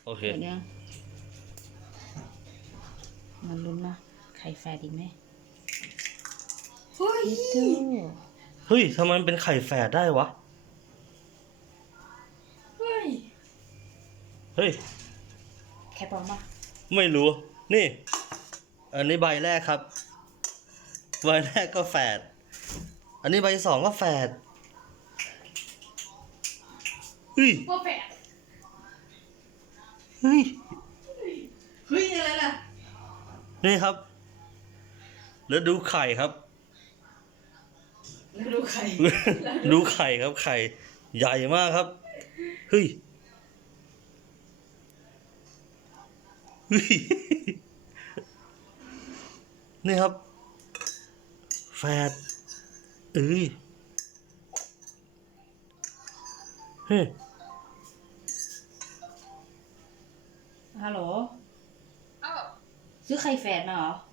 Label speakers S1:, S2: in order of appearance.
S1: โอเค
S2: เดี๋ยวมันลุ้นนะไข่แฝดอีกไหม
S3: เฮ้ย
S2: ดู
S1: เฮ้ยทำไมมันเป็นไข่แฝดได้วะ
S3: เฮ้ย
S1: เฮ้ย
S2: ไข่ปลอมปะ
S1: ไม่รู้ นี่ อันนี้ใบแรกครับ ใบแรกก็แฝด อันนี้ใบสองก็แฝด เฮ้ย
S3: ว่าแฝด
S1: เฮ้ย
S3: เฮ้ยอะไรล่ะ
S1: นี่ครับ แล้วดูไข่ครับ
S3: แล้วดูใคร
S1: ดูไข่ครับ ไข่ใหญ่มากครับ เฮ้ย เฮ้ย นี่ครับ แฝดเอ้ยเฮ้ย
S2: ฮัลโหล
S3: อ้าว
S2: ซื้อไข่แฝดมาเหรอ